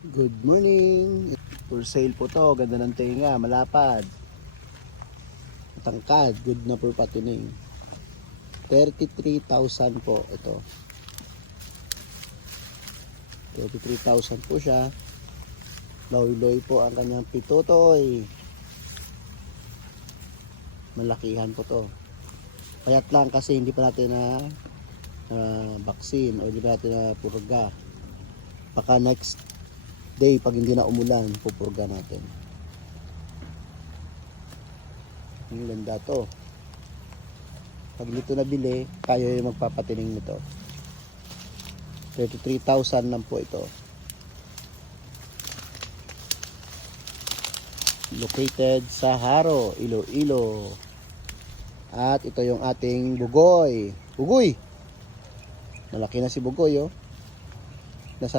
Good morning. For sale po to. Ganda ng tinga. Malapad. Tangkad. Good na for patining. 33,000 po ito. 33,000 po siya. Loy-loy po ang kanyang pitutoy. Malakihan po to. Payat lang kasi hindi pa natin na vaccine o hindi pa natin na purga. Baka next day pag hindi na umulan, pupurga natin. Ang ganda to. Pag dito nabili, tayo yung magpapatining nito. 33,000 lang po ito. Located sa Haro, Iloilo. At ito yung ating bugoy. Bugoy! Malaki na si bugoy, oh.